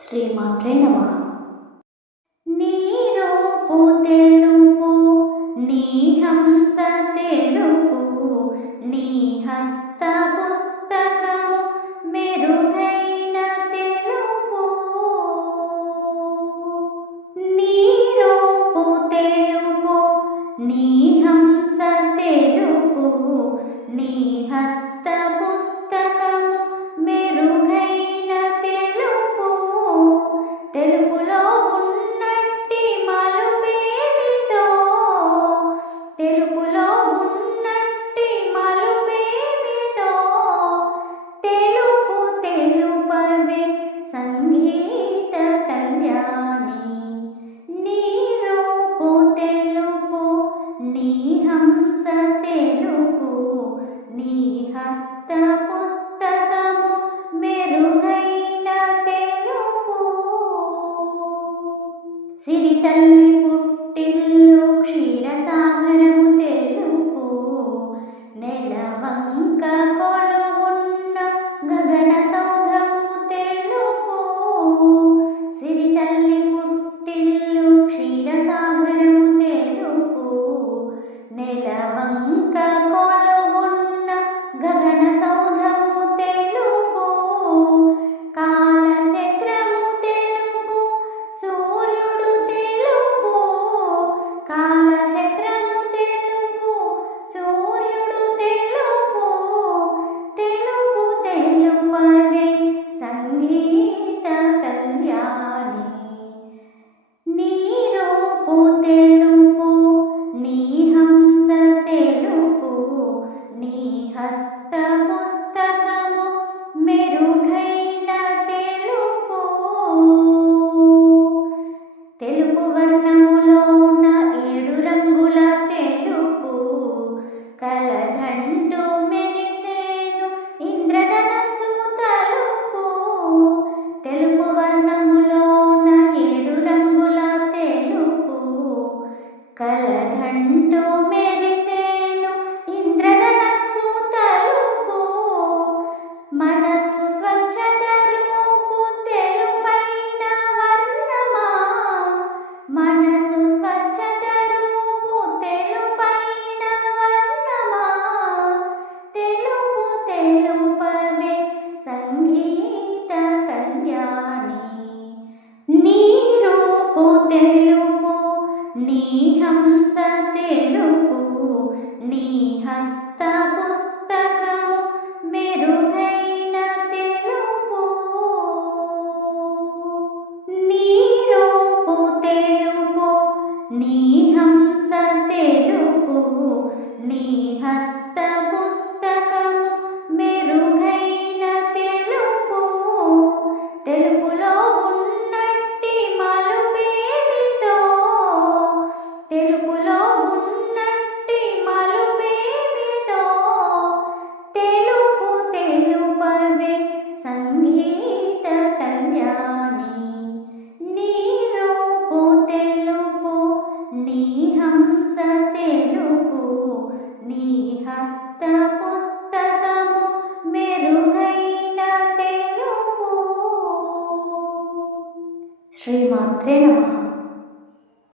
శ్రీమాత్రే నమః. నీ రూపు తెలుపు, నీ హంస తెలుపు, నీ హస్త పుస్తకము మెరుగైన తెలుపు. నీ రూపు తెలుపు, నీ హంస తెలుపు, నీ హస్త పుస్తకము మెరుగైన తెలుపు. తెలుపులో ఉన్నట్టి మలుపేమిటో, తెలుపులో ఉన్నట్టి మలుపేమిటో, తెలుపు తెలుపవే సంగీత కళ్యాణి. నీ రూపు తెలుపు, నీ హంస తెలుపు, నీ హస్త పుస్తకము మెరుగైన తెలుపు. సిరితల్లి పుట్టిల్లు క్షీరసాగరము తెలుపు, నెలవంక కొలువున్న గగన సౌధము తెలుపు. సిరితల్లి పుట్టిల్లు క్షీరసాగరము తెలుపు, నెలవంక కొలువున్న గగన సౌధము తెలుపు. కాలచక్రము తెలుపు, సూర్యుడు తెలుపు, కాలచక్రము తెలుపు, సూర్యుడు తెలుపు. తెలుపు తెలుపవే సంగీత కళ్యాణి. నీ రూపు తెలుపు, నీ హంస తెలుపు, నీ హస్త పుస్తకము మెరుగైన తెలుపు. తెలుపు వర్ణములోన 7 రంగుల తెలుపు, కలదండు మెరిసేను ఇంద్రధనస్సు తలుపు. తెలుపు వర్ణములోన 7 రంగుల తెలుపు, కలదండు మెరిసేను ఇంద్రధనస్సు తలుపు. మనసు స్వచ్ఛత రూపు తెలుపైన వర్ణమా, మనసు స్వచ్ఛత రూపు తెలుపైన వర్ణమా. తెలుపు తెలుపవే సంగీత కళ్యాణి. నీ రూపు తెలుపు, నీ హంస తెలుపు, నీ హస్త పుస్తకము మెరుగైన తెలుపు. నీ రూపు తెలుపు, నీ హంస తెలుపు, నీ హస్త పుస్తకము మెరుగైన తెలుపు. తెలుపులో ఉన్నట్టి మలుపేమిటో, తెలుపులో ఉన్నట్టి మలుపేమిటో, తెలుపు తెలుపవే సంగీత కళ్యాణి. నీ రూపు తెలుపు, నీ హంస తెలుపు, నీ హస్త పుస్తకము మెరుగైన తెలుపు. శ్రీమాత్రే నమః.